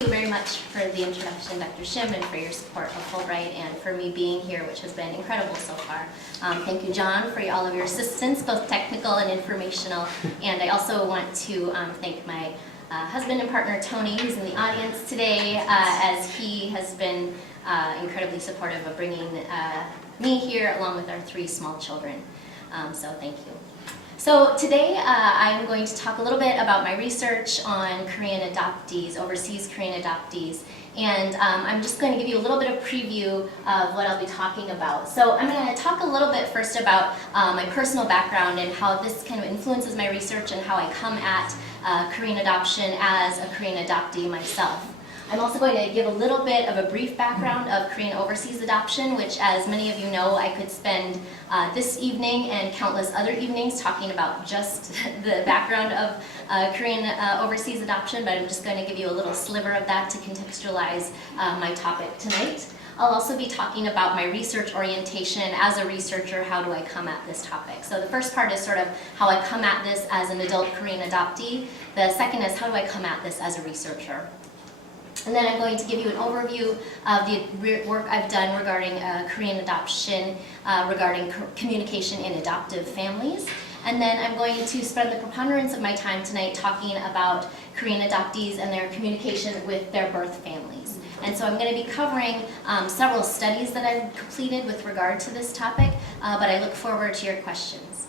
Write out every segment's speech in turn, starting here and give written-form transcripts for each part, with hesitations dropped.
Thank you very much for the introduction, Dr. Shim, and for your support of Fulbright and for me being here, which has been incredible so far. Thank you, John, for all of your assistance, both technical and informational. And I also want to thank my husband and partner, Tony, who's in the audience today, as he has been incredibly supportive of bringing me here along with our 3 small children. So thank you. So today I'm going to talk a little bit about my research on Korean adoptees, overseas Korean adoptees, and I'm just going to give you a little bit of preview of what I'll be talking about. So I'm going to talk a little bit first about my personal background and how this kind of influences my research and how I come at Korean adoption as a Korean adoptee myself. I'm also going to give a little bit of a brief background of Korean overseas adoption, which, as many of you know, I could spend this evening and countless other evenings talking about just the background of Korean overseas adoption, but I'm just going to give you a little sliver of that to contextualize my topic tonight. I'll also be talking about my research orientation as a researcher. How do I come at this topic? So the first part is sort of how I come at this as an adult Korean adoptee. The second is how do I come at this as a researcher? And then I'm going to give you an overview of the work I've done regarding Korean adoption, regarding communication in adoptive families. And then I'm going to spend the preponderance of my time tonight talking about Korean adoptees and their communication with their birth families. And so I'm going to be covering several studies that I've completed with regard to this topic, but I look forward to your questions.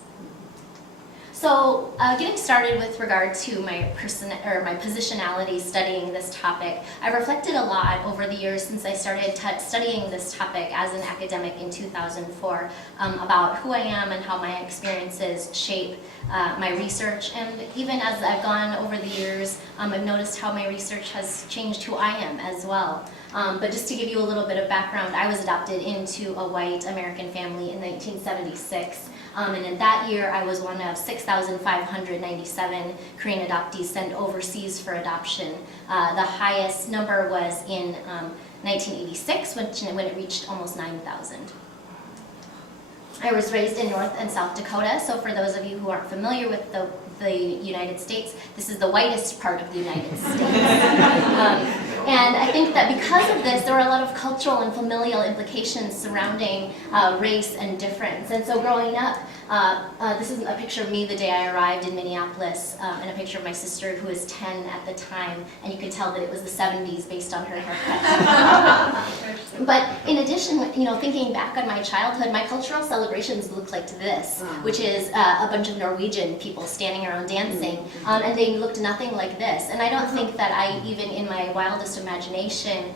So getting started with regard to my positionality studying this topic, I've reflected a lot over the years since I started studying this topic as an academic in 2004 about who I am and how my experiences shape my research. And even as I've gone over the years, I've noticed how my research has changed who I am as well. But just to give you a little bit of background, I was adopted into a white American family in 1976. And in that year, I was one of 6,597 Korean adoptees sent overseas for adoption. The highest number was in 1986, when it reached almost 9,000. I was raised in North and South Dakota, so for those of you who aren't familiar with the United States, this is the whitest part of the United States. And I think that because of this, there were a lot of cultural and familial implications surrounding race and difference. And so growing up, this is a picture of me the day I arrived in Minneapolis, and a picture of my sister who was 10 at the time, and you could tell that it was the 70s based on her haircut. But in addition, thinking back on my childhood, my cultural celebrations looked like this, which is a bunch of Norwegian people standing around dancing, and they looked nothing like this. And I don't think that I, even in my wildest imagination,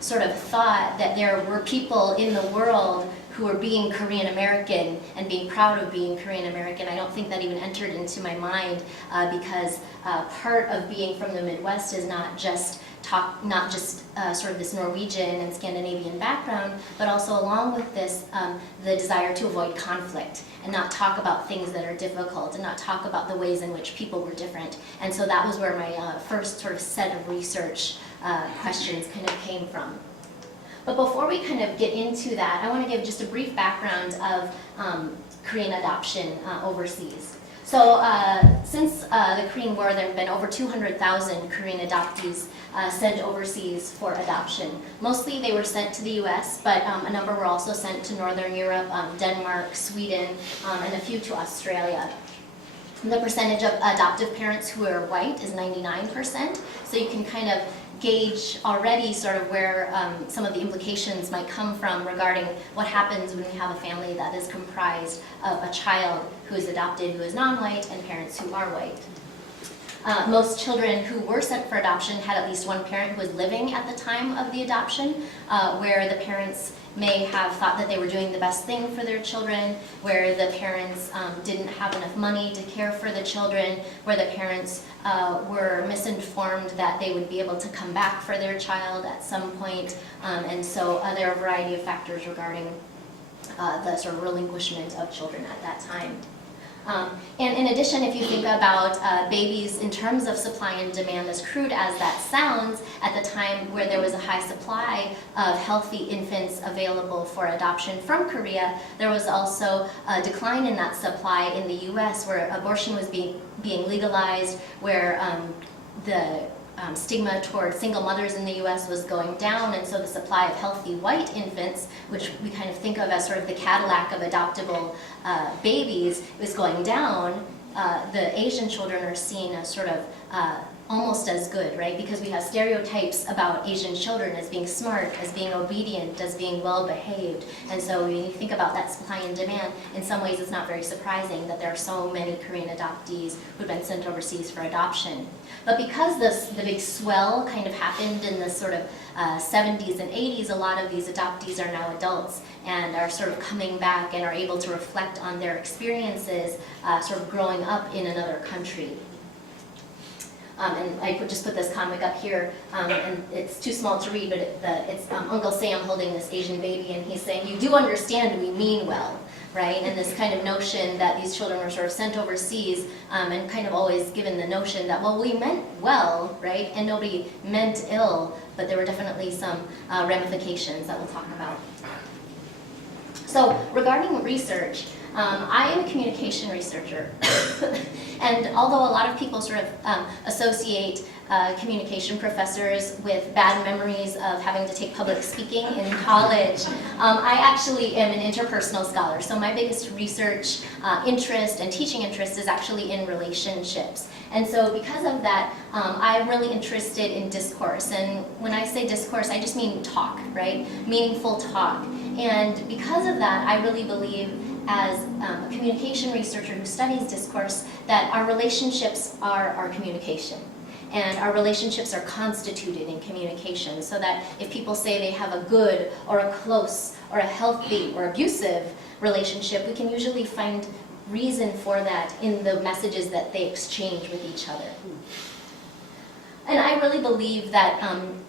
sort of thought that there were people in the world who were being Korean American and being proud of being Korean American. I don't think that even entered into my mind because part of being from the Midwest is not just sort of this Norwegian and Scandinavian background, but also along with this, the desire to avoid conflict and not talk about things that are difficult and not talk about the ways in which people were different. And so that was where my first sort of set of research questions kind of came from. But before we kind of get into that, I want to give just a brief background of Korean adoption overseas. So since the Korean War, there have been over 200,000 Korean adoptees sent overseas for adoption. Mostly they were sent to the US, but a number were also sent to Northern Europe, Denmark, Sweden, and a few to Australia. The percentage of adoptive parents who are white is 99%, so you can kind of gauge already sort of where some of the implications might come from regarding what happens when we have a family that is comprised of a child who is adopted who is non-white and parents who are white. Most children who were sent for adoption had at least one parent who was living at the time of the adoption, where the parents may have thought that they were doing the best thing for their children, where the parents didn't have enough money to care for the children, where the parents were misinformed that they would be able to come back for their child at some point, and so there are a variety of factors regarding the sort of relinquishment of children at that time. And in addition, if you think about babies in terms of supply and demand, as crude as that sounds, at the time where there was a high supply of healthy infants available for adoption from Korea, there was also a decline in that supply in the US, where abortion was being legalized, where the stigma toward single mothers in the US was going down, and so the supply of healthy white infants, which we kind of think of as sort of the Cadillac of adoptable babies, was going down. The Asian children are seen as sort of almost as good, right? Because we have stereotypes about Asian children as being smart, as being obedient, as being well-behaved. And so when you think about that supply and demand, in some ways it's not very surprising that there are so many Korean adoptees who've been sent overseas for adoption. But because the big swell kind of happened in the sort of 70s and 80s, a lot of these adoptees are now adults and are sort of coming back and are able to reflect on their experiences sort of growing up in another country. And I just put this comic up here, and it's too small to read, but it's Uncle Sam holding this Asian baby, and he's saying, "You do understand we mean well," right? And this kind of notion that these children were sort of sent overseas and kind of always given the notion that, well, we meant well, right? And nobody meant ill, but there were definitely some ramifications that we'll talk about. So regarding research, I am a communication researcher, and although a lot of people sort of associate communication professors with bad memories of having to take public speaking in college, I actually am an interpersonal scholar. So my biggest research interest and teaching interest is actually in relationships. And so because of that, I'm really interested in discourse. And when I say discourse, I just mean talk, right? Meaningful talk. And because of that, I really believe as a communication researcher who studies discourse that our relationships are our communication. And our relationships are constituted in communication, so that if people say they have a good or a close or a healthy or abusive relationship, we can usually find reason for that in the messages that they exchange with each other. And I really believe that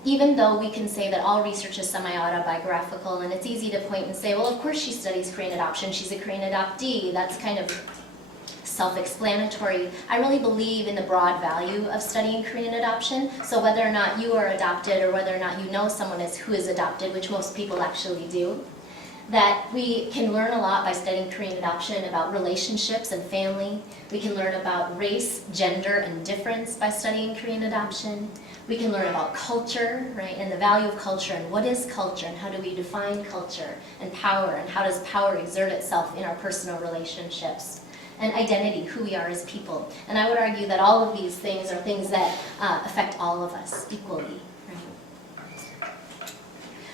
even though we can say that all research is semi-autobiographical, and it's easy to point and say, well, of course she studies Korean adoption, she's a Korean adoptee, that's kind of self-explanatory. I really believe in the broad value of studying Korean adoption. So whether or not you are adopted or whether or not you know someone who is adopted, which most people actually do, that we can learn a lot by studying Korean adoption about relationships and family. We can learn about race, gender, and difference by studying Korean adoption. We can learn about culture, right, and the value of culture, and what is culture, and how do we define culture, and power, and how does power exert itself in our personal relationships. And identity, who we are as people. And I would argue that all of these things are things that affect all of us equally.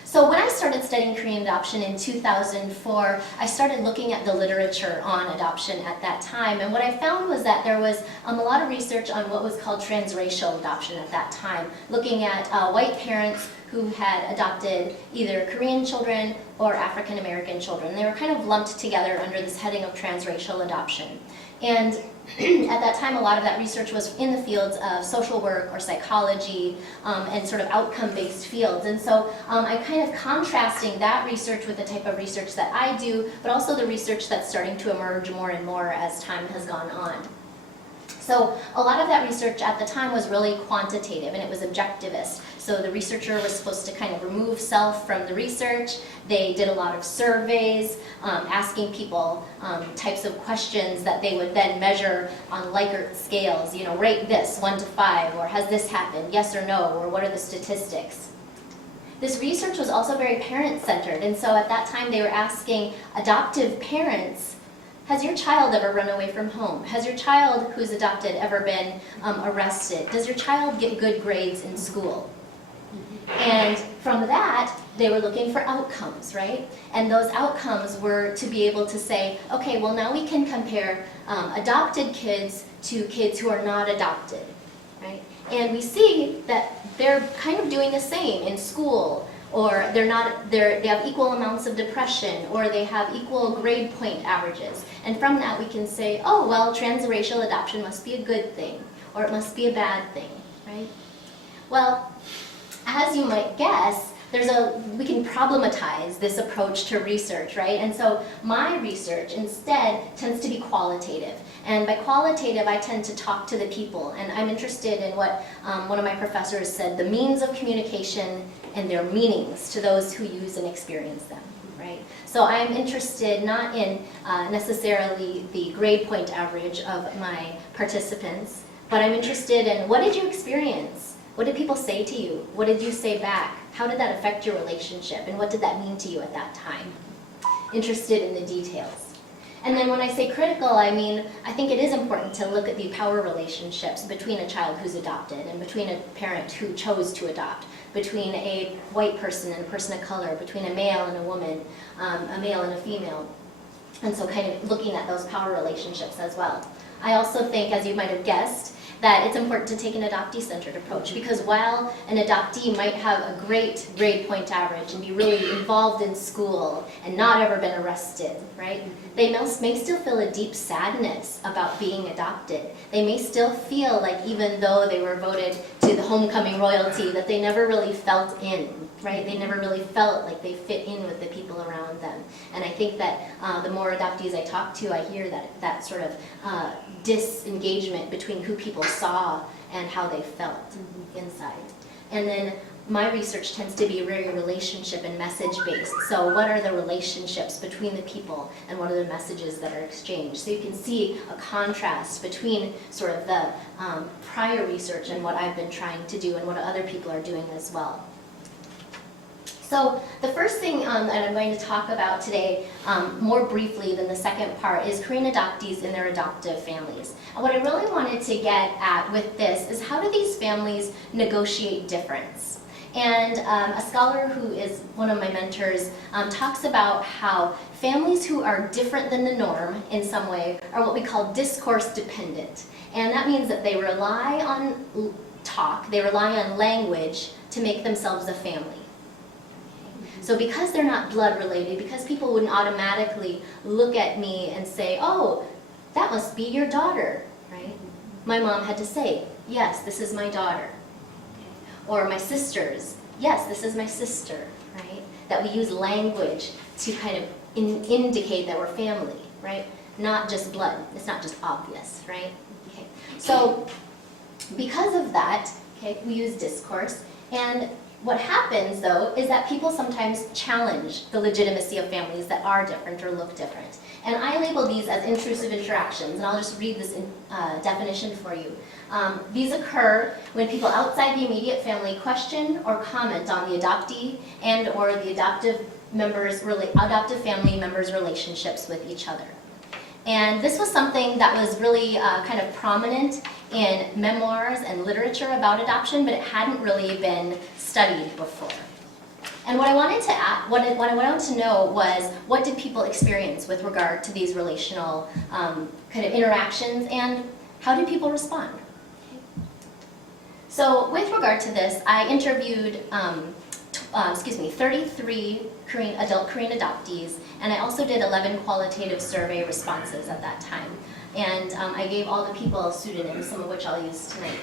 So when I started studying Korean adoption in 2004, I started looking at the literature on adoption at that time. And what I found was that there was a lot of research on what was called transracial adoption at that time, looking at white parents who had adopted either Korean children or African American children. They were kind of lumped together under this heading of transracial adoption. And at that time, a lot of that research was in the fields of social work or psychology and sort of outcome-based fields. And so I'm kind of contrasting that research with the type of research that I do, but also the research that's starting to emerge more and more as time has gone on. So a lot of that research at the time was really quantitative, and it was objectivist. So the researcher was supposed to kind of remove self from the research. They did a lot of surveys, asking people types of questions that they would then measure on Likert scales. You know, rate this 1 to 5, or has this happened, yes or no, or what are the statistics? This research was also very parent-centered, and so at that time they were asking adoptive parents, has your child ever run away from home? Has your child who's adopted ever been arrested? Does your child get good grades in school? And from that, they were looking for outcomes, right? And those outcomes were to be able to say, okay, well now we can compare adopted kids to kids who are not adopted, right? And we see that they're kind of doing the same in school, or they have equal amounts of depression, or they have equal grade point averages. And from that we can say, oh, well, transracial adoption must be a good thing, or it must be a bad thing, right? Well, as you might guess, we can problematize this approach to research, right? And so my research instead tends to be qualitative. And by qualitative, I tend to talk to the people. And I'm interested in what one of my professors said, the means of communication and their meanings to those who use and experience them, right? So I'm interested not in necessarily the grade point average of my participants, but I'm interested in what did you experience? What did people say to you? What did you say back? How did that affect your relationship? And what did that mean to you at that time? Interested in the details. And then when I say critical, I mean, I think it is important to look at the power relationships between a child who's adopted and between a parent who chose to adopt, between a white person and a person of color, between a male and a woman, a male and a female. And so kind of looking at those power relationships as well. I also think, as you might have guessed, that it's important to take an adoptee-centered approach, because while an adoptee might have a great grade point average and be really involved in school and not ever been arrested, right? They may still feel a deep sadness about being adopted. They may still feel like even though they were voted to the homecoming royalty, that they never really felt in, right? They never really felt like they fit in with the people around them. And I think that the more adoptees I talk to, I hear that sort of disengagement between who people saw and how they felt inside. And then my research tends to be very relationship and message based. So what are the relationships between the people and what are the messages that are exchanged? So you can see a contrast between sort of the prior research and what I've been trying to do and what other people are doing as well. So the first thing that I'm going to talk about today, more briefly than the second part, is Korean adoptees and their adoptive families. And what I really wanted to get at with this is, how do these families negotiate difference? And a scholar who is one of my mentors talks about how families who are different than the norm in some way are what we call discourse dependent. And that means that they rely on talk, they rely on language to make themselves a family. So because they're not blood related, because people wouldn't automatically look at me and say, oh, that must be your daughter, right? My mom had to say, yes, this is my daughter. Or my sisters, yes, this is my sister, right? That we use language to kind of indicate that we're family, right? Not just blood, it's not just obvious, right? Okay. So because of that, okay, we use discourse, and what happens, though, is that people sometimes challenge the legitimacy of families that are different or look different. And I label these as intrusive interactions, and I'll just read this definition for you. These occur when people outside the immediate family question or comment on the adoptee and or the adoptive family members' relationships with each other. And this was something that was really kind of prominent in memoirs and literature about adoption, but it hadn't really been studied before. And what I wanted to what I wanted to know was, what did people experience with regard to these relational kind of interactions, and how did people respond? So with regard to this, I interviewed 33 adult Korean adoptees, and I also did 11 qualitative survey responses at that time. And I gave all the people pseudonyms, some of which I'll use tonight.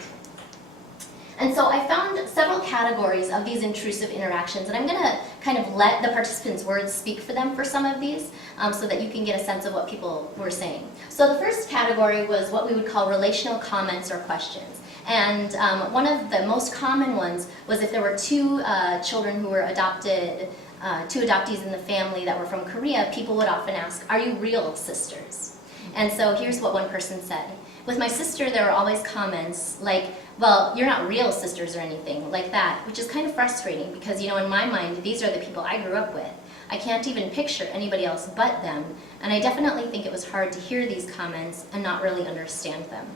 And so I found several categories of these intrusive interactions, and I'm going to kind of let the participants' words speak for them for some of these, so that you can get a sense of what people were saying. So the first category was what we would call relational comments or questions. And one of the most common ones was if there were two children who were adopted, two adoptees in the family that were from Korea, people would often ask, are you real sisters? And so here's what one person said. With my sister, there were always comments like, well, you're not real sisters or anything like that, which is kind of frustrating because, you know, in my mind, these are the people I grew up with. I can't even picture anybody else but them, and I definitely think it was hard to hear these comments and not really understand them.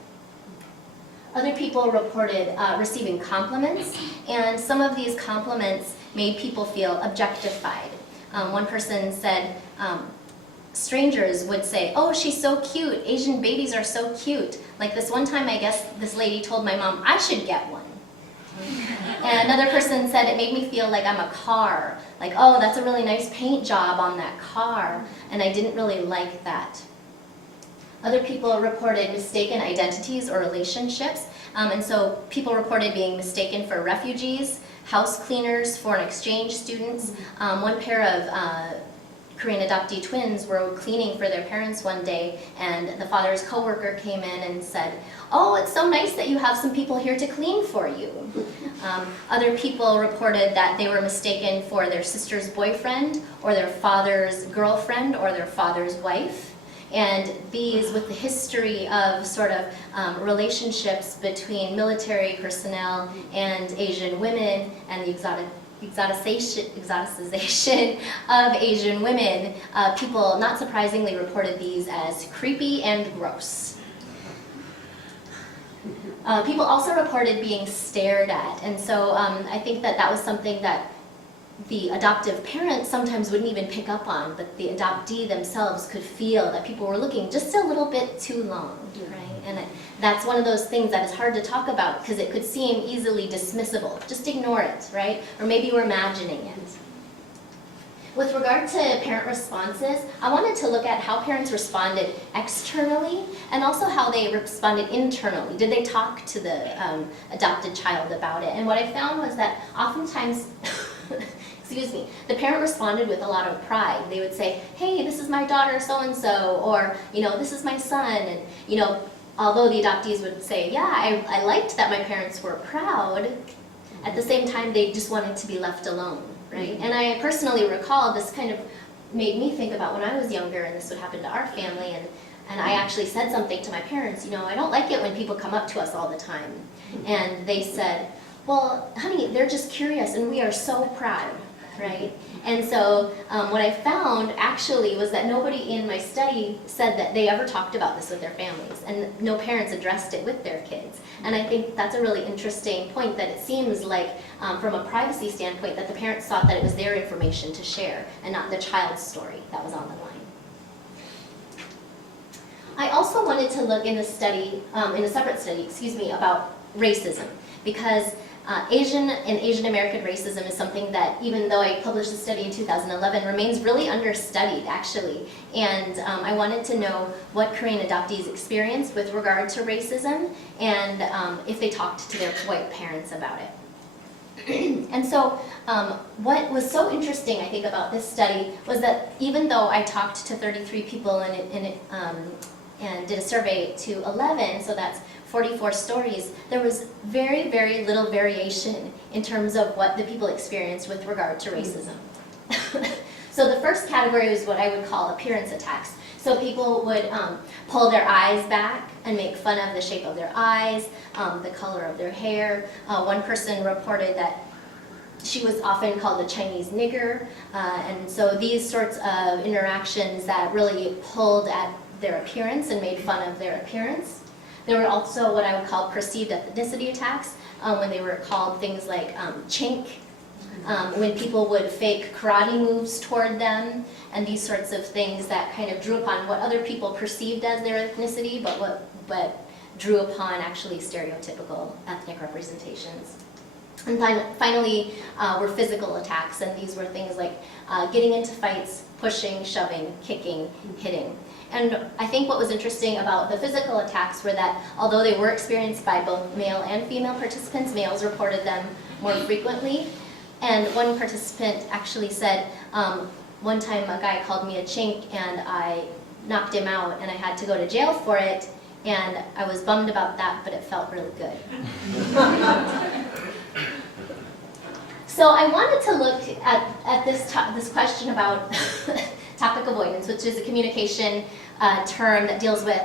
Other people reported receiving compliments, and some of these compliments made people feel objectified. One person said, strangers would say, oh, she's so cute, Asian babies are so cute. Like this one time, I guess this lady told my mom, I should get one. And another person said, it made me feel like I'm a car. Like, oh, that's a really nice paint job on that car, and I didn't really like that. Other people reported mistaken identities or relationships, and so people reported being mistaken for refugees, house cleaners, foreign exchange students. One pair of Korean adoptee twins were cleaning for their parents one day, and the father's coworker came in and said, oh, it's so nice that you have some people here to clean for you. Other people reported that they were mistaken for their sister's boyfriend or their father's girlfriend or their father's wife. And these, with the history of sort of relationships between military personnel and Asian women and the exoticization of Asian women, people, not surprisingly, reported these as creepy and gross. People also reported being stared at, and so I think that that was something that the adoptive parents sometimes wouldn't even pick up on, but the adoptee themselves could feel that people were looking just a little bit too long, right? And that's one of those things that is hard to talk about because it could seem easily dismissible. Just ignore it, right? Or maybe we're imagining it. With regard to parent responses, I wanted to look at how parents responded externally and also how they responded internally. Did they talk to the adopted child about it? And what I found was that oftentimes, excuse me, the parent responded with a lot of pride. They would say, hey, this is my daughter so-and-so, or, this is my son. And, although the adoptees would say, yeah, I liked that my parents were proud, at the same time, they just wanted to be left alone. Right? And I personally recall this kind of made me think about when I was younger, and this would happen to our family, and I actually said something to my parents, I don't like it when people come up to us all the time. And they said, well, honey, they're just curious, and we are so proud, right? And so what I found actually was that nobody in my study said that they ever talked about this with their families, and no parents addressed it with their kids. And I think that's a really interesting point, that it seems like from a privacy standpoint that the parents thought that it was their information to share and not the child's story that was on the line. I also wanted to look in a study, in a separate study, about racism, because Asian and Asian American racism is something that, even though I published a study in 2011, remains really understudied, actually. And I wanted to know what Korean adoptees experienced with regard to racism, and if they talked to their white parents about it. And so what was so interesting, I think, about this study was that even though I talked to 33 people and did a survey to 11, so that's 44 stories, there was very, very little variation in terms of what the people experienced with regard to racism. So the first category was what I would call appearance attacks. So people would pull their eyes back and make fun of the shape of their eyes, the color of their hair. One person reported that she was often called a Chinese nigger. And so these sorts of interactions that really pulled at their appearance and made fun of their appearance. There were also what I would call perceived ethnicity attacks, when they were called things like chink, when people would fake karate moves toward them, and these sorts of things that kind of drew upon what other people perceived as their ethnicity, but drew upon actually stereotypical ethnic representations. And finally were physical attacks, and these were things like getting into fights, pushing, shoving, kicking, hitting. And I think what was interesting about the physical attacks were that although they were experienced by both male and female participants, males reported them more frequently. And one participant actually said, one time a guy called me a chink and I knocked him out and I had to go to jail for it, and I was bummed about that, but it felt really good. So I wanted to look at this question about topic avoidance, which is a communication term that deals with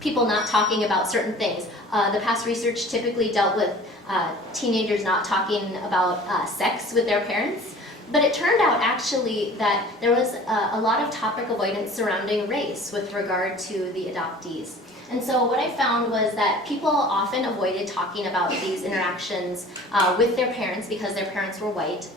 people not talking about certain things. The past research typically dealt with teenagers not talking about sex with their parents, but it turned out actually that there was a lot of topic avoidance surrounding race with regard to the adoptees. And so what I found was that people often avoided talking about these interactions with their parents because their parents were white.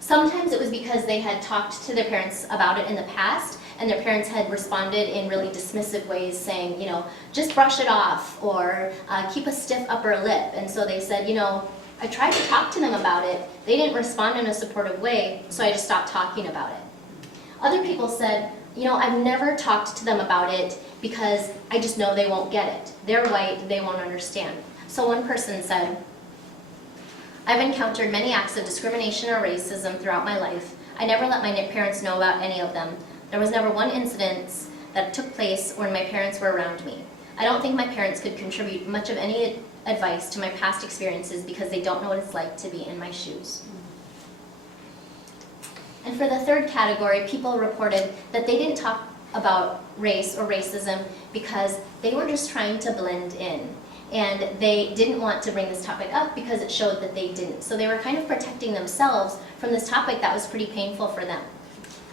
Sometimes it was because they had talked to their parents about it in the past, and their parents had responded in really dismissive ways, saying, just brush it off, or keep a stiff upper lip. And so they said, I tried to talk to them about it. They didn't respond in a supportive way, so I just stopped talking about it. Other people said, I've never talked to them about it because I just know they won't get it. They're white, they won't understand. So one person said, I've encountered many acts of discrimination or racism throughout my life. I never let my parents know about any of them. There was never one incident that took place when my parents were around me. I don't think my parents could contribute much of any advice to my past experiences because they don't know what it's like to be in my shoes. And for the third category, people reported that they didn't talk about race or racism because they were just trying to blend in. And they didn't want to bring this topic up because it showed that they didn't. So they were kind of protecting themselves from this topic that was pretty painful for them.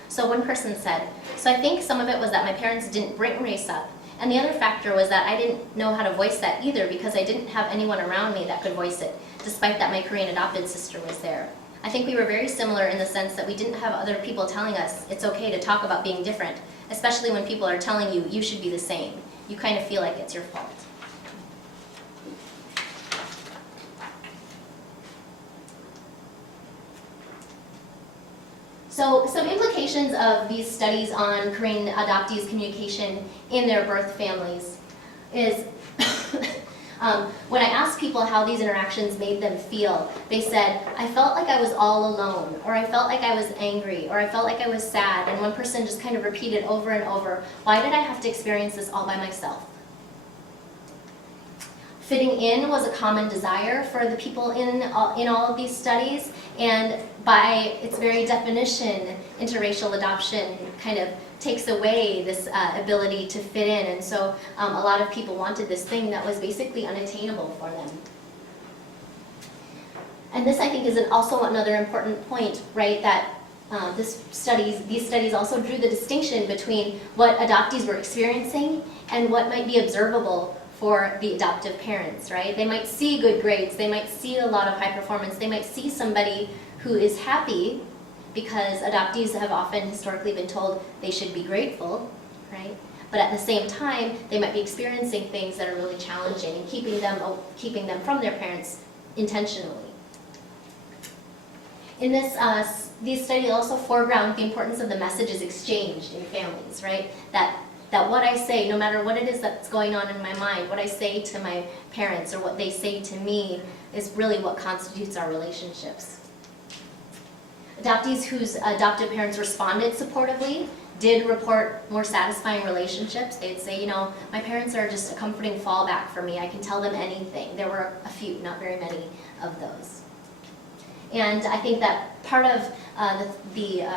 So one person said, so I think some of it was that my parents didn't bring race up, and the other factor was that I didn't know how to voice that either because I didn't have anyone around me that could voice it, despite that my Korean adopted sister was there. I think we were very similar in the sense that we didn't have other people telling us it's okay to talk about being different, especially when people are telling you you should be the same. You kind of feel like it's your fault. So some implications of these studies on Korean adoptees' communication in their birth families is when I asked people how these interactions made them feel, they said, I felt like I was all alone, or I felt like I was angry, or I felt like I was sad. And one person just kind of repeated over and over, why did I have to experience this all by myself? Fitting in was a common desire for the people in all of these studies, and by its very definition, interracial adoption kind of takes away this ability to fit in, and so a lot of people wanted this thing that was basically unattainable for them. And this, I think, is also another important point, right, that these studies also drew the distinction between what adoptees were experiencing and what might be observable for the adoptive parents, right? They might see good grades, they might see a lot of high performance, they might see somebody who is happy because adoptees have often historically been told they should be grateful, right? But at the same time, they might be experiencing things that are really challenging and keeping them from their parents intentionally. In these studies also foreground the importance of the messages exchanged in families, right? That what I say, no matter what it is that's going on in my mind, what I say to my parents or what they say to me is really what constitutes our relationships. Adoptees whose adoptive parents responded supportively did report more satisfying relationships. They'd say, you know, my parents are just a comforting fallback for me. I can tell them anything. There were a few, not very many of those. And I think that part of the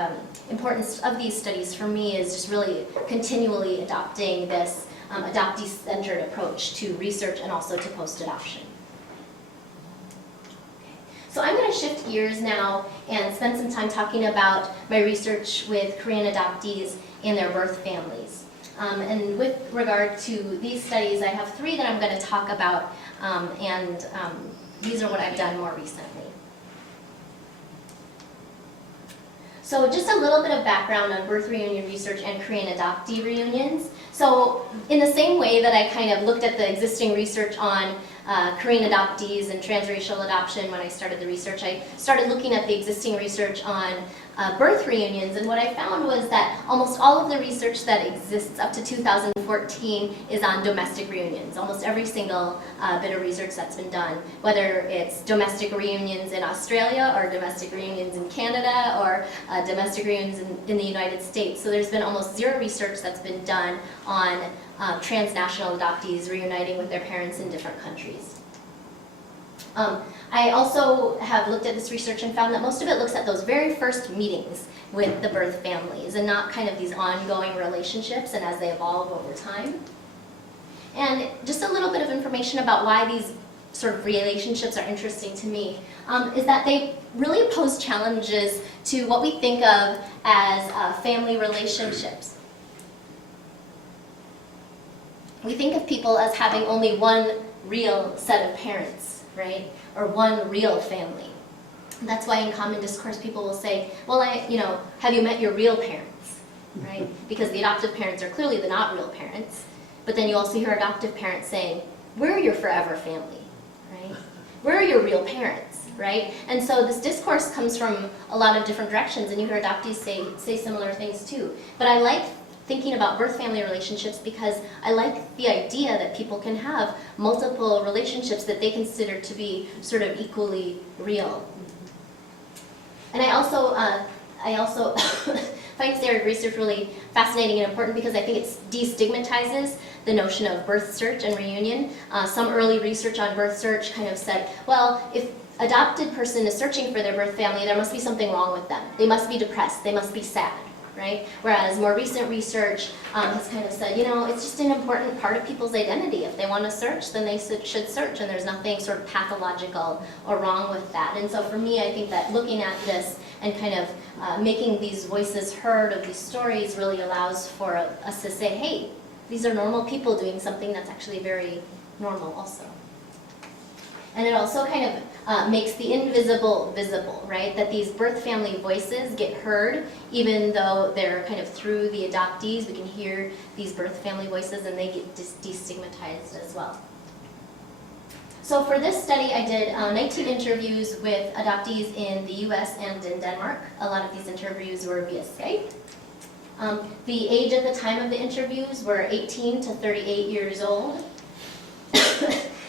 importance of these studies for me is just really continually adopting this adoptee-centered approach to research and also to post-adoption. So I'm going to shift gears now and spend some time talking about my research with Korean adoptees and their birth families. And with regard to these studies, I have 3 that I'm going to talk about, and these are what I've done more recently. So just a little bit of background on birth reunion research and Korean adoptee reunions. So in the same way that I kind of looked at the existing research on Korean adoptees and transracial adoption when I started the research, I started looking at the existing research on birth reunions, and what I found was that almost all of the research that exists up to 2014 is on domestic reunions. Almost every single bit of research that's been done, whether it's domestic reunions in Australia or domestic reunions in Canada or domestic reunions in the United States. So there's been almost 0 research that's been done on transnational adoptees reuniting with their parents in different countries. I also have looked at this research and found that most of it looks at those very first meetings with the birth families and not kind of these ongoing relationships and as they evolve over time. And just a little bit of information about why these sort of relationships are interesting to me is that they really pose challenges to what we think of as family relationships. We think of people as having only one real set of parents, right? Or one real family. That's why in common discourse people will say, well, have you met your real parents, right? Because the adoptive parents are clearly the not real parents. But then you also hear adoptive parents saying, we're your forever family, right? We're your real parents, right? And so this discourse comes from a lot of different directions, and you hear adoptees say similar things too. But I like thinking about birth family relationships because I like the idea that people can have multiple relationships that they consider to be sort of equally real. And I also find Sara's research really fascinating and important because I think it destigmatizes the notion of birth search and reunion. Some early research on birth search kind of said, well, if adopted person is searching for their birth family, there must be something wrong with them. They must be depressed, they must be sad, right? Whereas more recent research has kind of said, you know, it's just an important part of people's identity. If they want to search, then they should search, and there's nothing sort of pathological or wrong with that. And so for me, I think that looking at this and kind of making these voices heard of these stories really allows for us to say, hey, these are normal people doing something that's actually very normal also. And it also kind of makes the invisible visible, right? That these birth family voices get heard, even though they're kind of through the adoptees. We can hear these birth family voices, and they get destigmatized as well. So for this study, I did 19 interviews with adoptees in the US and in Denmark. A lot of these interviews were via Skype. The age at the time of the interviews were 18 to 38 years old.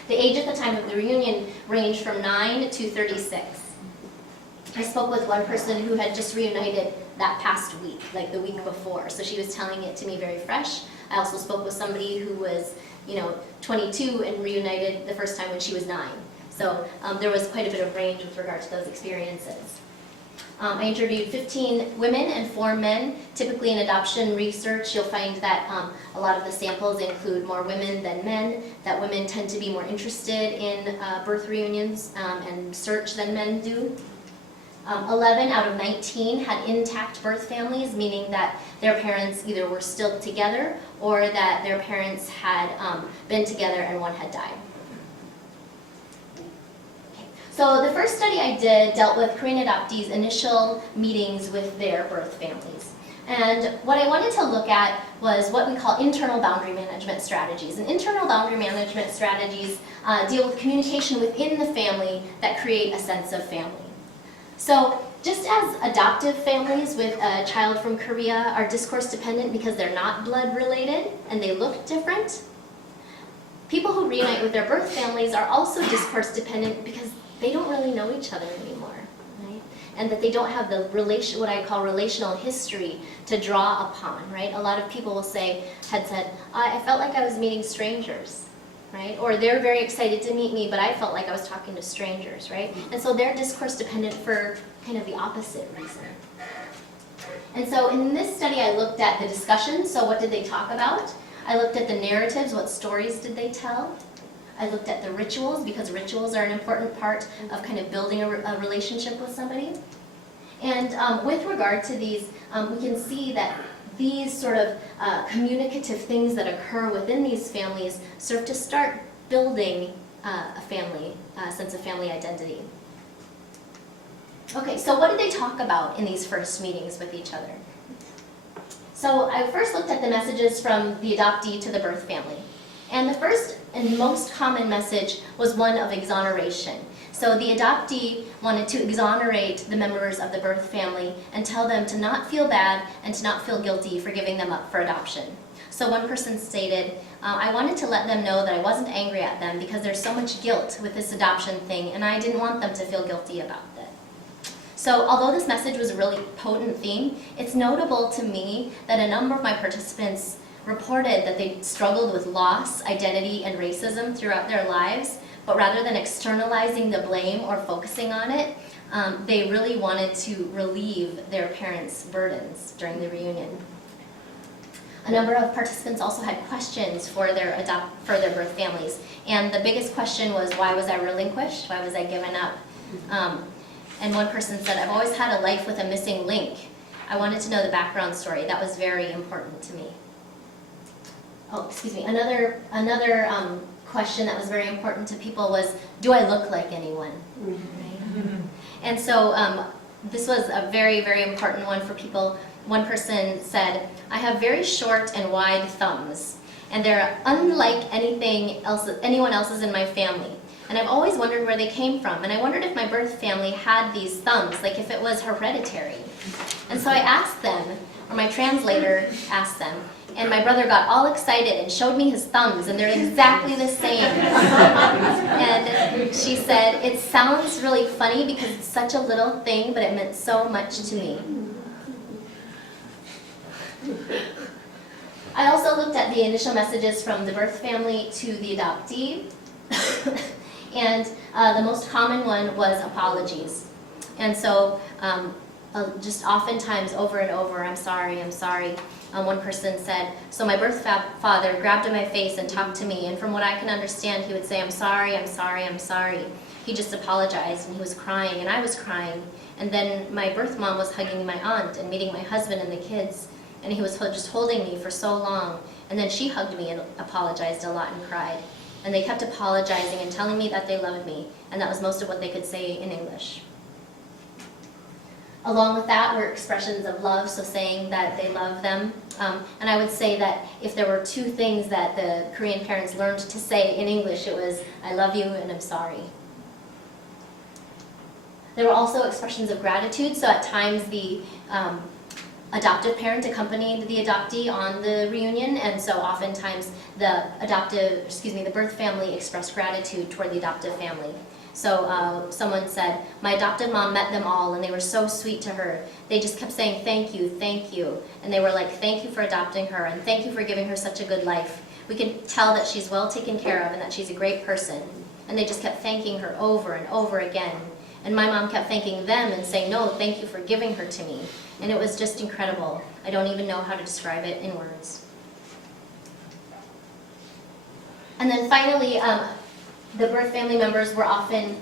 The age at the time of the reunion ranged from 9 to 36. I spoke with one person who had just reunited that past week, like the week before, so she was telling it to me very fresh. I also spoke with somebody who was, 22 and reunited the first time when she was 9. So there was quite a bit of range with regard to those experiences. I interviewed 15 women and 4 men. Typically in adoption research, you'll find that a lot of the samples include more women than men, that women tend to be more interested in birth reunions and search than men do. 11 out of 19 had intact birth families, meaning that their parents either were still together or that their parents had been together and one had died. So the first study I did dealt with Korean adoptees' initial meetings with their birth families. And what I wanted to look at was what we call internal boundary management strategies. And internal boundary management strategies deal with communication within the family that create a sense of family. So just as adoptive families with a child from Korea are discourse dependent because they're not blood related and they look different, people who reunite with their birth families are also discourse dependent because they don't really know each other anymore, right? And that they don't have the what I call relational history to draw upon, right? A lot of people will had said, I felt like I was meeting strangers, right? Or they're very excited to meet me, but I felt like I was talking to strangers, right? And so they're discourse dependent for kind of the opposite reason. And so in this study, I looked at the discussion, so what did they talk about? I looked at the narratives, what stories did they tell? I looked at the rituals, because rituals are an important part of kind of building a relationship with somebody. And with regard to these, we can see that these sort of communicative things that occur within these families serve to start building a sense of family identity. Okay, so what did they talk about in these first meetings with each other? So I first looked at the messages from the adoptee to the birth family. And the first and most common message was one of exoneration. So the adoptee wanted to exonerate the members of the birth family and tell them to not feel bad and to not feel guilty for giving them up for adoption. So one person stated, I wanted to let them know that I wasn't angry at them because there's so much guilt with this adoption thing, and I didn't want them to feel guilty about it. So although this message was a really potent theme, it's notable to me that a number of my participants reported that they struggled with loss, identity, and racism throughout their lives, but rather than externalizing the blame or focusing on it, they really wanted to relieve their parents' burdens during the reunion. A number of participants also had questions for their birth families, and the biggest question was, why was I relinquished? Why was I given up? And one person said, I've always had a life with a missing link. I wanted to know the background story. That was very important to me. Oh, excuse me. Another question that was very important to people was, do I look like anyone? Right? And so this was a very, very important one for people. One person said, I have very short and wide thumbs, and they're unlike anyone else's in my family. And I've always wondered where they came from, and I wondered if my birth family had these thumbs, like if it was hereditary. And so I asked them, or my translator asked them, and my brother got all excited and showed me his thumbs, and they're exactly the same. And she said, it sounds really funny because it's such a little thing, but it meant so much to me. I also looked at the initial messages from the birth family to the adoptee. And the most common one was apologies. And so just oftentimes over and over, I'm sorry, I'm sorry. One person said, so my birth father grabbed my face and talked to me, and from what I can understand, he would say, I'm sorry, I'm sorry, I'm sorry. He just apologized, and he was crying, and I was crying. And then my birth mom was hugging my aunt and meeting my husband and the kids, and he was just holding me for so long. And then she hugged me and apologized a lot and cried. And they kept apologizing and telling me that they loved me, and that was most of what they could say in English. Along with that were expressions of love, so saying that they love them. And I would say that if there were two things that the Korean parents learned to say in English, it was, I love you and I'm sorry. There were also expressions of gratitude, so at times the adoptive parent accompanied the adoptee on the reunion, and so oftentimes the birth family expressed gratitude toward the adoptive family. So someone said, my adoptive mom met them all and they were so sweet to her. They just kept saying thank you, and they were like, thank you for adopting her and thank you for giving her such a good life. We can tell that she's well taken care of and that she's a great person. And they just kept thanking her over and over again. And my mom kept thanking them and saying, no, thank you for giving her to me. And it was just incredible. I don't even know how to describe it in words. And then finally, the birth family members were often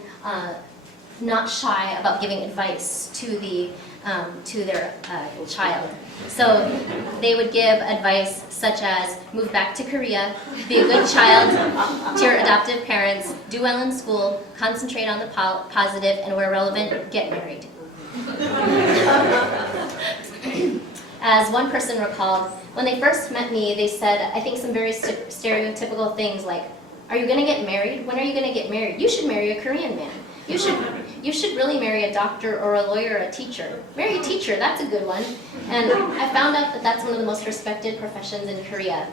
not shy about giving advice to their child. So they would give advice such as, move back to Korea, be a good child to your adoptive parents, do well in school, concentrate on the positive, and where relevant, get married. As one person recalled, when they first met me, they said, I think some very stereotypical things like, are you going to get married? When are you going to get married? You should marry a Korean man. You should really marry a doctor or a lawyer or a teacher. Marry a teacher, that's a good one. And I found out that that's one of the most respected professions in Korea.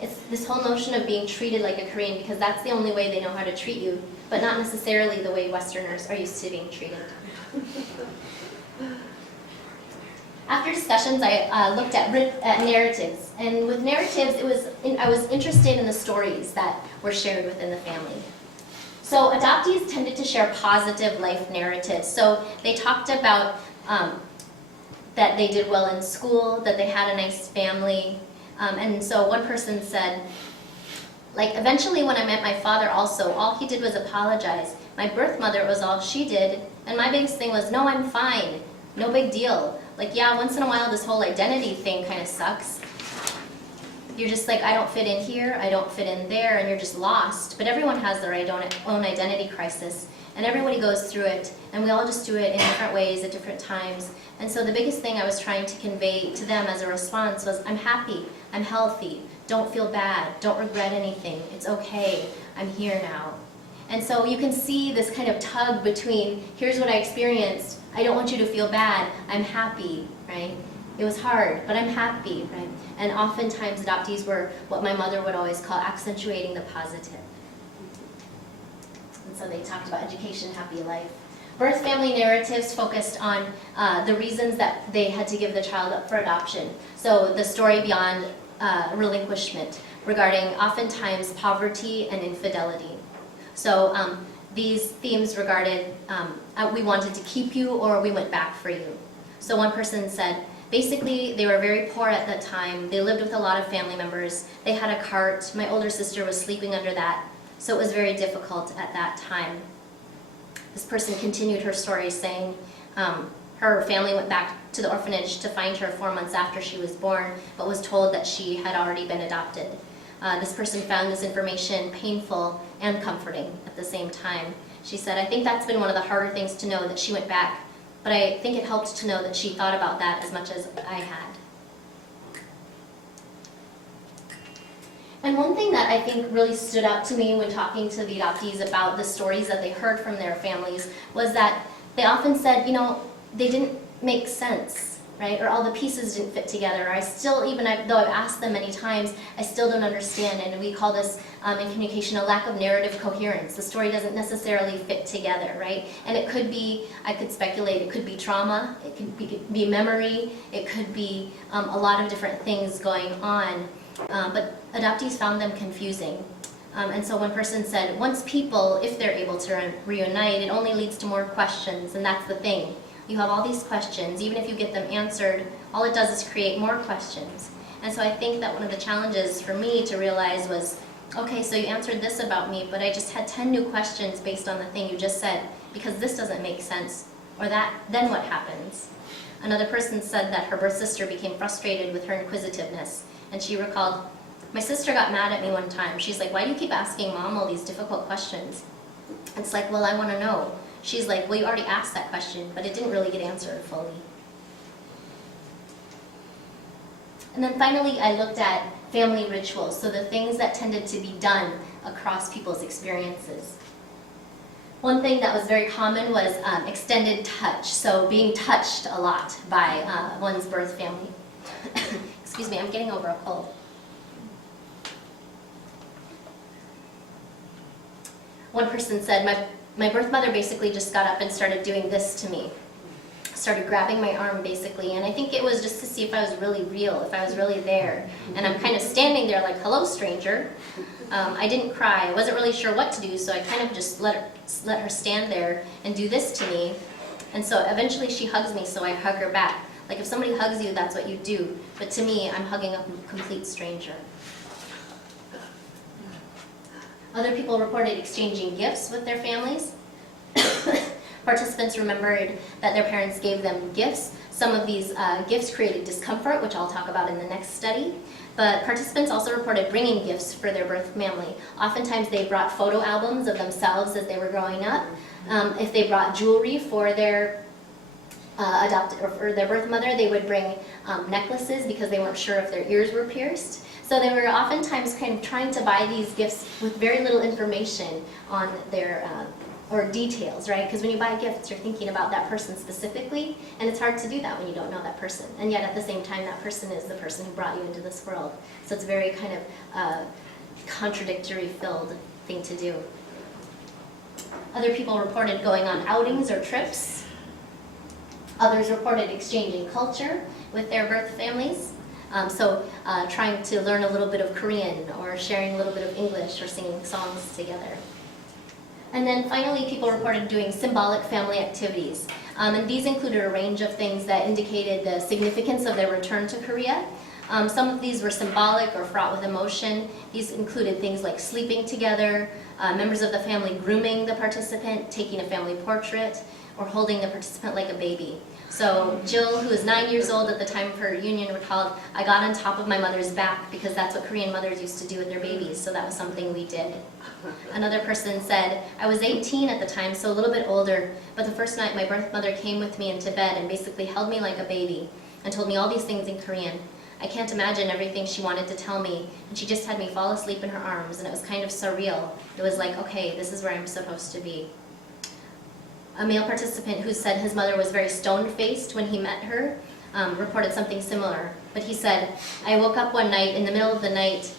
It's this whole notion of being treated like a Korean because that's the only way they know how to treat you, but not necessarily the way Westerners are used to being treated. After discussions, I looked at narratives, and with narratives, I was interested in the stories that were shared within the family. So adoptees tended to share positive life narratives. So they talked about that they did well in school, that they had a nice family, and so one person said, like, eventually when I met my father also, all he did was apologize. My birth mother was all she did, and my biggest thing was, no, I'm fine, no big deal. Like, yeah, once in a while this whole identity thing kind of sucks. You're just like, I don't fit in here, I don't fit in there, and you're just lost. But everyone has their own identity crisis, and everybody goes through it, and we all just do it in different ways at different times. And so the biggest thing I was trying to convey to them as a response was, I'm happy, I'm healthy, don't feel bad, don't regret anything, it's okay, I'm here now. And so you can see this kind of tug between, here's what I experienced, I don't want you to feel bad, I'm happy, right? It was hard, but I'm happy, right? And oftentimes adoptees were what my mother would always call accentuating the positive. And so they talked about education, happy life. Birth family narratives focused on the reasons that they had to give the child up for adoption. So the story beyond relinquishment, regarding oftentimes poverty and infidelity. So these themes regarded, we wanted to keep you or we went back for you. So one person said, basically they were very poor at that time, they lived with a lot of family members, they had a cart, my older sister was sleeping under that, so it was very difficult at that time. This person continued her story saying her family went back to the orphanage to find her 4 months after she was born, but was told that she had already been adopted. This person found this information painful and comforting at the same time. She said, I think that's been one of the harder things to know, that she went back, but I think it helped to know that she thought about that as much as I had. And one thing that I think really stood out to me when talking to the adoptees about the stories that they heard from their families was that they often said, you know, they didn't make sense, right? Or all the pieces didn't fit together. I still, though I've asked them many times, I still don't understand. And we call this in communication a lack of narrative coherence. The story doesn't necessarily fit together, right? And it could be, I could speculate, it could be trauma, it could be memory, it could be a lot of different things going on. But adoptees found them confusing. And so one person said, once people, if they're able to reunite, it only leads to more questions, and that's the thing. You have all these questions. Even if you get them answered, all it does is create more questions. And so I think that one of the challenges for me to realize was, okay, so you answered this about me, but I just had 10 new questions based on the thing you just said, because this doesn't make sense, or that, then what happens? Another person said that her birth sister became frustrated with her inquisitiveness, and she recalled, my sister got mad at me one time. She's like, why do you keep asking Mom all these difficult questions? It's like, well, I want to know. She's like, well, you already asked that question, but it didn't really get answered fully. And then finally, I looked at family rituals, so the things that tended to be done across people's experiences. One thing that was very common was extended touch, so being touched a lot by one's birth family. Excuse me, I'm getting over a cold. One person said, my birth mother basically just got up and started doing this to me. Started grabbing my arm basically, and I think it was just to see if I was really real, if I was really there. And I'm kind of standing there like, hello stranger. I didn't cry, I wasn't really sure what to do, so I kind of just let her stand there and do this to me. And so eventually she hugs me, so I hug her back. Like if somebody hugs you, that's what you do. But to me, I'm hugging a complete stranger. Other people reported exchanging gifts with their families. Participants remembered that their parents gave them gifts. Some of these gifts created discomfort, which I'll talk about in the next study. But participants also reported bringing gifts for their birth family. Oftentimes they brought photo albums of themselves as they were growing up. If they brought jewelry for their adopted or for their birth mother, they would bring necklaces because they weren't sure if their ears were pierced. So they were oftentimes kind of trying to buy these gifts with very little information on their or details, right? Because when you buy gifts, you're thinking about that person specifically, and it's hard to do that when you don't know that person. And yet at the same time, that person is the person who brought you into this world. So it's a very kind of contradictory filled thing to do. Other people reported going on outings or trips. Others reported exchanging culture with their birth families. Trying to learn a little bit of Korean, or sharing a little bit of English, or singing songs together. And then finally, people reported doing symbolic family activities. And these included a range of things that indicated the significance of their return to Korea. Some of these were symbolic or fraught with emotion. These included things like sleeping together, members of the family grooming the participant, taking a family portrait, or holding the participant like a baby. So Jill, who was 9 years old at the time of her reunion, recalled, I got on top of my mother's back because that's what Korean mothers used to do with their babies, so that was something we did. Another person said, I was 18 at the time, so a little bit older, but the first night my birth mother came with me into bed and basically held me like a baby and told me all these things in Korean. I can't imagine everything she wanted to tell me, and she just had me fall asleep in her arms, and it was kind of surreal. It was like, okay, this is where I'm supposed to be. A male participant who said his mother was very stone-faced when he met her reported something similar. But he said, I woke up one night in the middle of the night,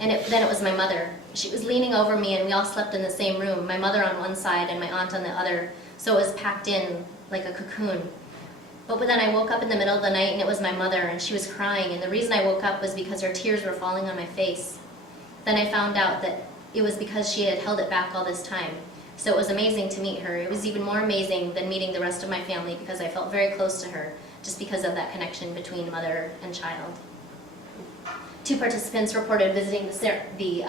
and then it was my mother. She was leaning over me, and we all slept in the same room, my mother on one side and my aunt on the other, so it was packed in like a cocoon. But then I woke up in the middle of the night, and it was my mother, and she was crying, and the reason I woke up was because her tears were falling on my face. Then I found out that it was because she had held it back all this time. So it was amazing to meet her. It was even more amazing than meeting the rest of my family because I felt very close to her, just because of that connection between mother and child. 2 participants reported visiting the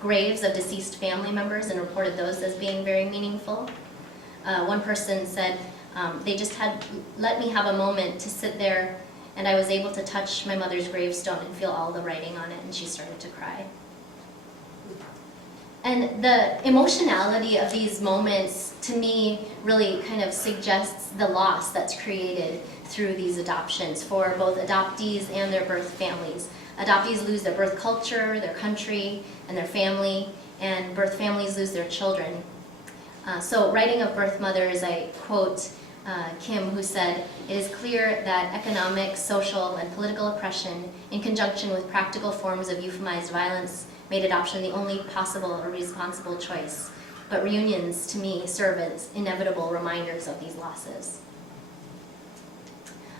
graves of deceased family members and reported those as being very meaningful. One person said, they just had let me have a moment to sit there, and I was able to touch my mother's gravestone and feel all the writing on it, and she started to cry. And the emotionality of these moments, to me, really kind of suggests the loss that's created through these adoptions for both adoptees and their birth families. Adoptees lose their birth culture, their country, and their family, and birth families lose their children. So writing of birth mothers, I quote Kim, who said, it is clear that economic, social, and political oppression, in conjunction with practical forms of euphemized violence, made adoption the only possible or responsible choice. But reunions, to me, serve as inevitable reminders of these losses.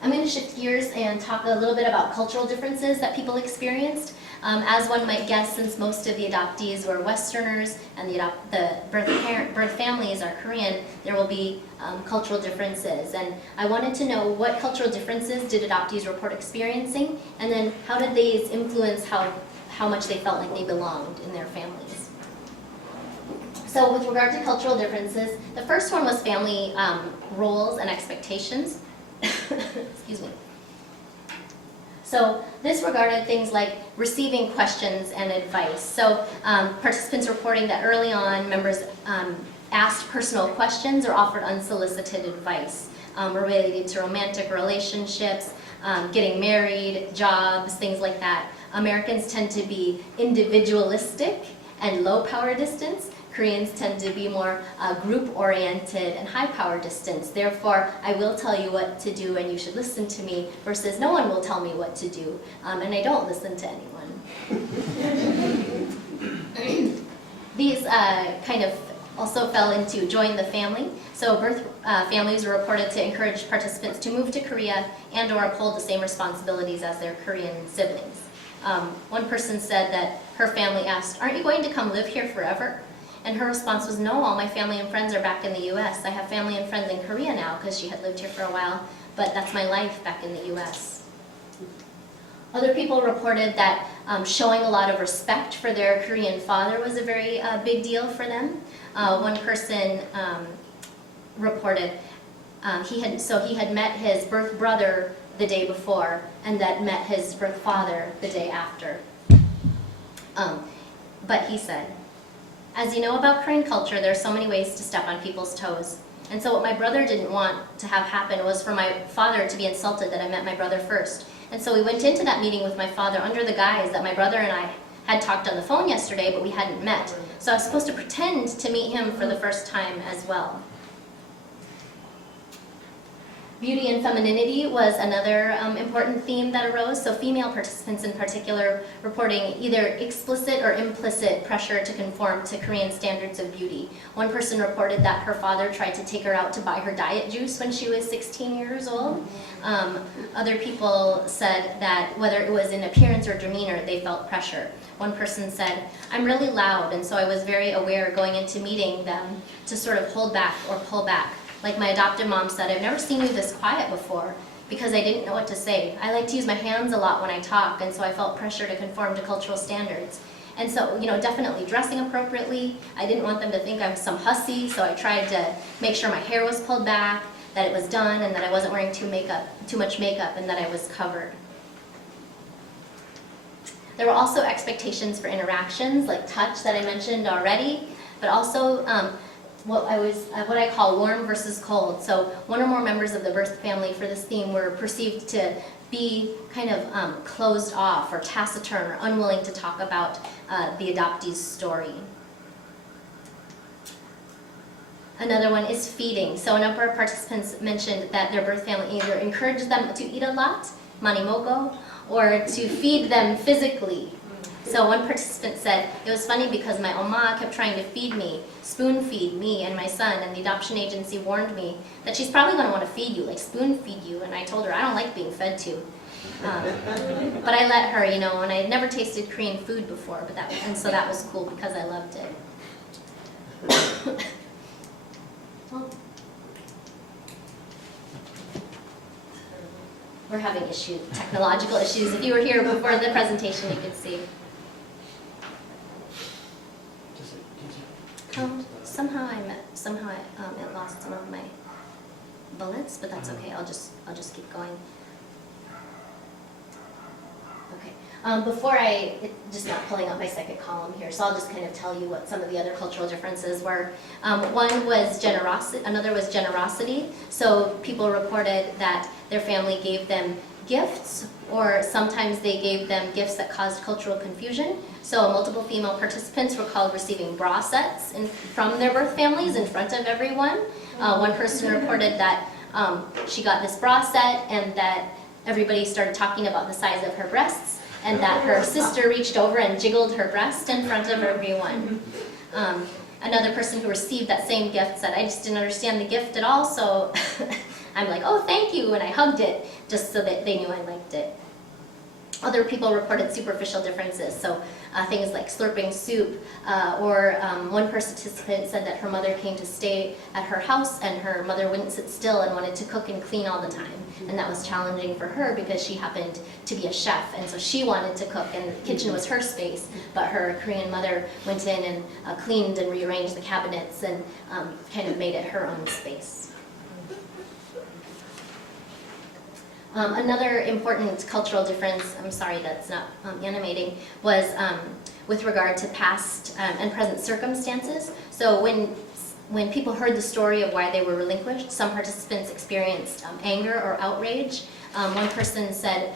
I'm going to shift gears and talk a little bit about cultural differences that people experienced. As one might guess, since most of the adoptees were Westerners and the birth families are Korean, there will be cultural differences. And I wanted to know what cultural differences did adoptees report experiencing, and then how did these influence how much they felt like they belonged in their families. So with regard to cultural differences, the first one was family roles and expectations. Excuse me. So this regarded things like receiving questions and advice. So participants reporting that early on, members asked personal questions or offered unsolicited advice related to romantic relationships, getting married, jobs, things like that. Americans tend to be individualistic and low power distance. Koreans tend to be more group-oriented and high-power distance. Therefore, I will tell you what to do and you should listen to me, versus no one will tell me what to do, and I don't listen to anyone. These kind of also fell into join the family. So birth families were reported to encourage participants to move to Korea and or uphold the same responsibilities as their Korean siblings. One person said that her family asked, "Aren't you going to come live here forever?" And her response was, "No, all my family and friends are back in the US. I have family and friends in Korea now," because she had lived here for a while, but that's my life back in the US. Other people reported that showing a lot of respect for their Korean father was a very big deal for them. One person reported he had met his birth brother the day before and that met his birth father the day after. But he said, "As you know about Korean culture, there are so many ways to step on people's toes. And so what my brother didn't want to have happen was for my father to be insulted that I met my brother first. And so we went into that meeting with my father under the guise that my brother and I had talked on the phone yesterday, but we hadn't met. So I was supposed to pretend to meet him for the first time as well." Beauty and femininity was another important theme that arose. So female participants in particular reporting either explicit or implicit pressure to conform to Korean standards of beauty. One person reported that her father tried to take her out to buy her diet juice when she was 16 years old. Other people said that whether it was in appearance or demeanor, they felt pressure. One person said, "I'm really loud, and so I was very aware going into meeting them to sort of hold back or pull back. Like my adoptive mom said, I've never seen you this quiet before because I didn't know what to say. I like to use my hands a lot when I talk, and so I felt pressure to conform to cultural standards." And so, definitely dressing appropriately. I didn't want them to think I was some hussy, so I tried to make sure my hair was pulled back, that it was done, and that I wasn't wearing too much makeup, and that I was covered. There were also expectations for interactions, like touch that I mentioned already, but also what I call warm versus cold. So one or more members of the birth family for this theme were perceived to be kind of closed off or taciturn or unwilling to talk about the adoptee's story. Another one is feeding. So a number of participants mentioned that their birth family either encouraged them to eat a lot, manimogo, or to feed them physically. So one participant said, "It was funny because my oma kept trying to feed me, spoon feed me and my son, and the adoption agency warned me that she's probably going to want to feed you, like spoon feed you, and I told her I don't like being fed to. But I let her, and I had never tasted Korean food before, and so that was cool because I loved it." We're having technological issues. If you were here before the presentation, you could see. Somehow I lost some of my bullets, but that's okay. I'll just keep going. Okay. Just not pulling up my second column here, so I'll just kind of tell you what some of the other cultural differences were. One was generosity. Another was generosity. So people reported that their family gave them gifts, or sometimes they gave them gifts that caused cultural confusion. So multiple female participants recalled receiving bra sets from their birth families in front of everyone. One person reported that she got this bra set and that everybody started talking about the size of her breasts, and that her sister reached over and jiggled her breast in front of everyone. Another person who received that same gift said, "I just didn't understand the gift at all, so I'm like, oh, thank you," and I hugged it just so that they knew I liked it. Other people reported superficial differences, so things like slurping soup, or one participant said that her mother came to stay at her house and her mother wouldn't sit still and wanted to cook and clean all the time. And that was challenging for her because she happened to be a chef, and so she wanted to cook and the kitchen was her space, but her Korean mother went in and cleaned and rearranged the cabinets and kind of made it her own space. Another important cultural difference, I'm sorry that's not animating, was with regard to past and present circumstances. So when people heard the story of why they were relinquished, some participants experienced anger or outrage. One person said,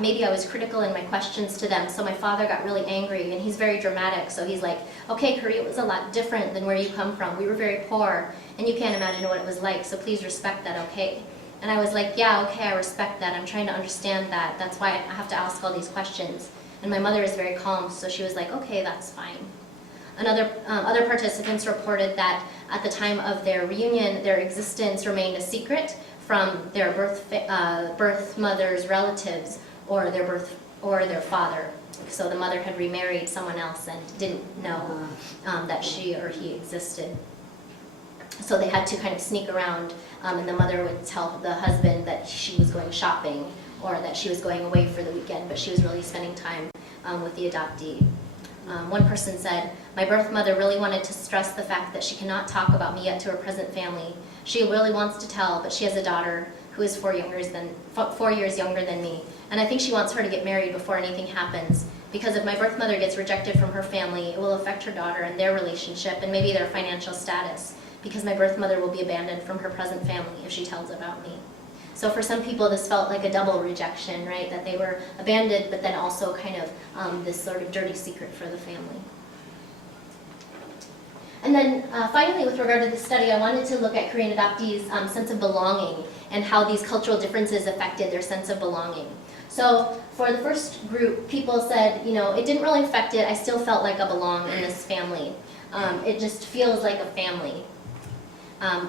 maybe I was critical in my questions to them, so my father got really angry, and he's very dramatic, so he's like, okay, Korea was a lot different than where you come from. We were very poor, and you can't imagine what it was like, so please respect that, okay? And I was like, yeah, okay, I respect that. I'm trying to understand that. That's why I have to ask all these questions. And my mother is very calm, so she was like, okay, that's fine. Other participants reported that at the time of their reunion, their existence remained a secret from their birth mother's relatives or their father. So the mother had remarried someone else and didn't know that she or he existed. So they had to kind of sneak around, and the mother would tell the husband that she was going shopping or that she was going away for the weekend, but she was really spending time with the adoptee. One person said, my birth mother really wanted to stress the fact that she cannot talk about me yet to her present family. She really wants to tell, but she has a daughter who is 4 years younger than me, and I think she wants her to get married before anything happens, because if my birth mother gets rejected from her family, it will affect her daughter and their relationship and maybe their financial status, because my birth mother will be abandoned from her present family if she tells about me. So for some people this felt like a double rejection, right? That they were abandoned, but then also kind of this sort of dirty secret for the family. And then finally, with regard to the study, I wanted to look at Korean adoptees' sense of belonging and how these cultural differences affected their sense of belonging. So for the first group, people said, you know, it didn't really affect it. I still felt like I belong in this family. It just feels like a family.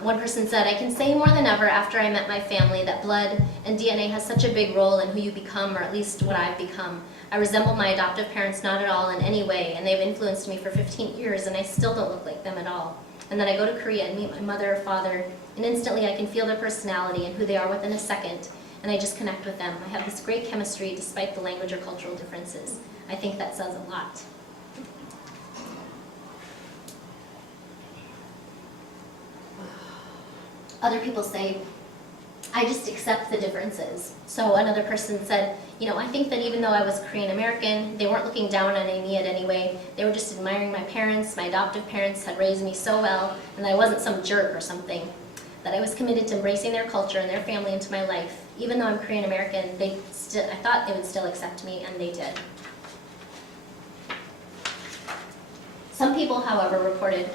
One person said, I can say more than ever after I met my family that blood and DNA has such a big role in who you become, or at least what I've become. I resemble my adoptive parents not at all in any way, and they've influenced me for 15 years, and I still don't look like them at all. And then I go to Korea and meet my mother or father, and instantly I can feel their personality and who they are within a second, and I just connect with them. I have this great chemistry despite the language or cultural differences. I think that says a lot. Other people say, I just accept the differences. So another person said, you know, I think that even though I was Korean American, they weren't looking down on me in any way. They were just admiring my parents. My adoptive parents had raised me so well, and I wasn't some jerk or something. That I was committed to embracing their culture and their family into my life. Even though I'm Korean American, I thought they would still accept me, and they did. Some people, however, reported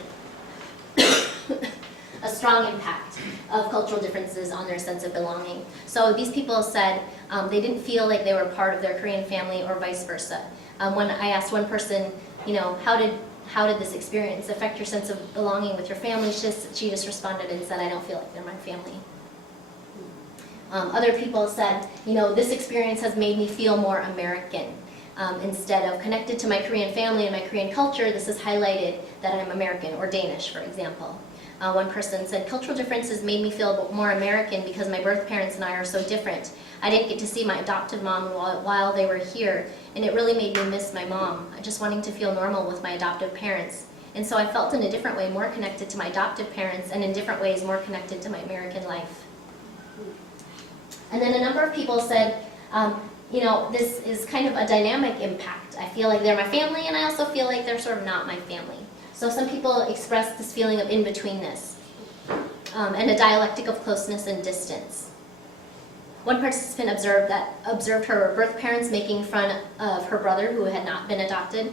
a strong impact of cultural differences on their sense of belonging. So these people said they didn't feel like they were part of their Korean family or vice versa. When I asked one person, you know, how did this experience affect your sense of belonging with your family, she just responded and said, I don't feel like they're my family. Other people said, you know, this experience has made me feel more American. Instead of connected to my Korean family and my Korean culture, this has highlighted that I'm American or Danish, for example. One person said, cultural differences made me feel more American because my birth parents and I are so different. I didn't get to see my adoptive mom while they were here, and it really made me miss my mom, just wanting to feel normal with my adoptive parents. And so I felt in a different way more connected to my adoptive parents, and in different ways more connected to my American life. And then a number of people said, you know, this is kind of a dynamic impact. I feel like they're my family, and I also feel like they're sort of not my family. So some people express this feeling of in-betweenness and a dialectic of closeness and distance. One participant observed her birth parents making fun of her brother, who had not been adopted,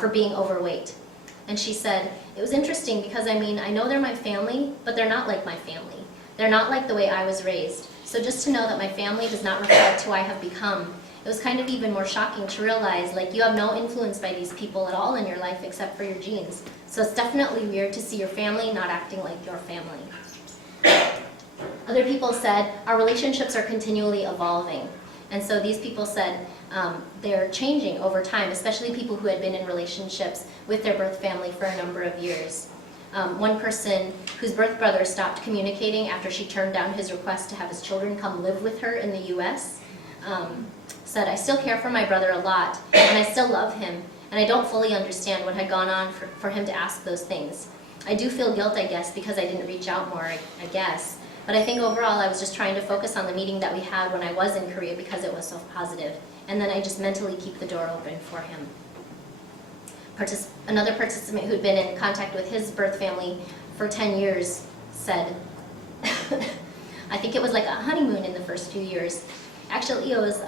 for being overweight. And she said, it was interesting because, I mean, I know they're my family, but they're not like my family. They're not like the way I was raised. So just to know that my family does not reflect who I have become, it was kind of even more shocking to realize, like, you have no influence by these people at all in your life except for your genes. So it's definitely weird to see your family not acting like your family. Other people said, our relationships are continually evolving. And so these people said they're changing over time, especially people who had been in relationships with their birth family for a number of years. One person whose birth brother stopped communicating after she turned down his request to have his children come live with her in the US, said, "I still care for my brother a lot, and I still love him, and I don't fully understand what had gone on for him to ask those things. I do feel guilt, I guess, because I didn't reach out more, I guess. But I think overall I was just trying to focus on the meeting that we had when I was in Korea because it was so positive. And then I just mentally keep the door open for him." Another participant who'd been in contact with his birth family for 10 years said, "I think it was like a honeymoon in the first few years. Actually, it was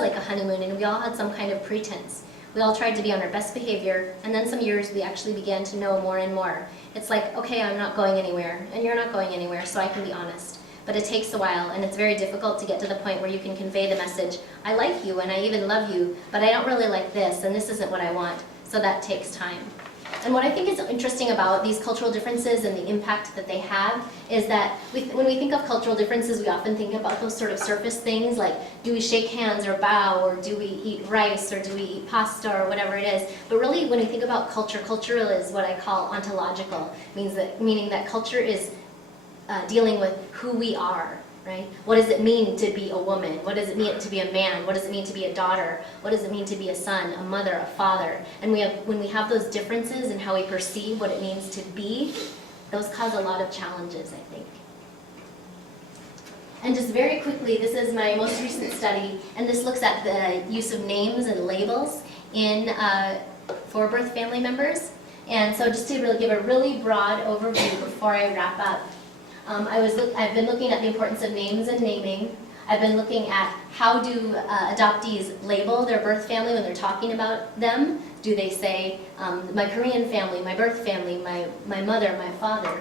like a honeymoon, and we all had some kind of pretense. We all tried to be on our best behavior, and then some years we actually began to know more and more. It's like, okay, I'm not going anywhere, and you're not going anywhere, so I can be honest. But it takes a while, and it's very difficult to get to the point where you can convey the message, I like you, and I even love you, but I don't really like this, and this isn't what I want. So that takes time." And what I think is interesting about these cultural differences and the impact that they have is that when we think of cultural differences, we often think about those sort of surface things like, do we shake hands or bow, or do we eat rice, or do we eat pasta, or whatever it is. But really, when we think about culture, cultural is what I call ontological, meaning that culture is dealing with who we are. Right? What does it mean to be a woman? What does it mean to be a man? What does it mean to be a daughter? What does it mean to be a son, a mother, a father? And when we have those differences in how we perceive what it means to be, those cause a lot of challenges, I think. And just very quickly, this is my most recent study, and this looks at the use of names and labels for birth family members. And so just to really give a really broad overview before I wrap up, I've been looking at the importance of names and naming. I've been looking at how do adoptees label their birth family when they're talking about them. Do they say, my Korean family, my birth family, my mother, my father?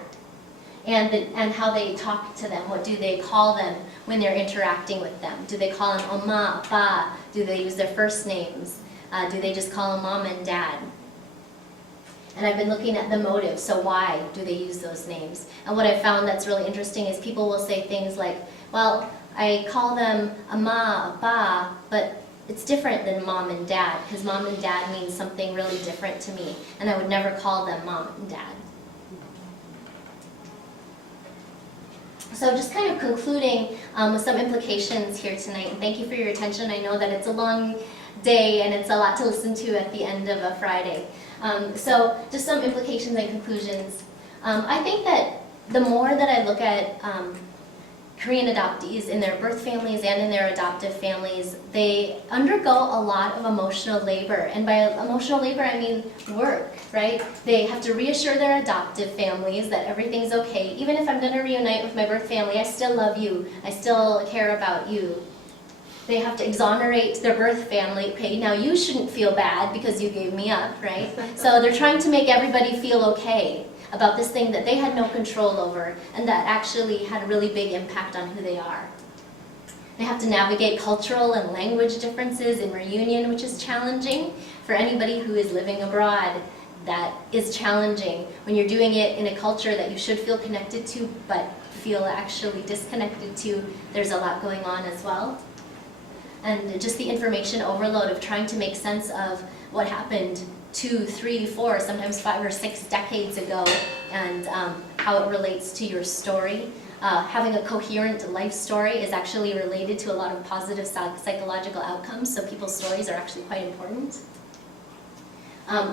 And how they talk to them. What do they call them when they're interacting with them? Do they call them Oma, Ba? Do they use their first names? Do they just call them Mom and Dad? And I've been looking at the motive, so why do they use those names? And what I found that's really interesting is people will say things like, well, I call them Ama, Ba, but it's different than Mom and Dad, because Mom and Dad means something really different to me, and I would never call them Mom and Dad. So just kind of concluding with some implications here tonight, and thank you for your attention. I know that it's a long day and it's a lot to listen to at the end of a Friday. So just some implications and conclusions. I think that the more that I look at Korean adoptees in their birth families and in their adoptive families, they undergo a lot of emotional labor. And by emotional labor, I mean work, right? They have to reassure their adoptive families that everything's okay. Even if I'm going to reunite with my birth family, I still love you. I still care about you. They have to exonerate their birth family. Okay, now you shouldn't feel bad because you gave me up, right? So they're trying to make everybody feel okay about this thing that they had no control over and that actually had a really big impact on who they are. They have to navigate cultural and language differences in reunion, which is challenging for anybody who is living abroad. That is challenging when you're doing it in a culture that you should feel connected to but feel actually disconnected to. There's a lot going on as well. And just the information overload of trying to make sense of what happened 2, 3, 4, sometimes 5 or 6 decades ago, and how it relates to your story. Having a coherent life story is actually related to a lot of positive psychological outcomes, so people's stories are actually quite important.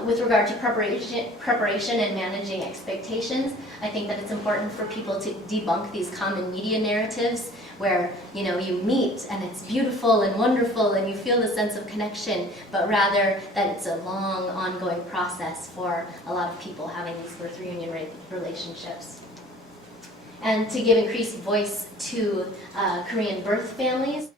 With regard to preparation and managing expectations, I think that it's important for people to debunk these common media narratives where you meet and it's beautiful and wonderful and you feel the sense of connection, but rather that it's a long, ongoing process for a lot of people having these birth reunion relationships. And to give increased voice to Korean birth families.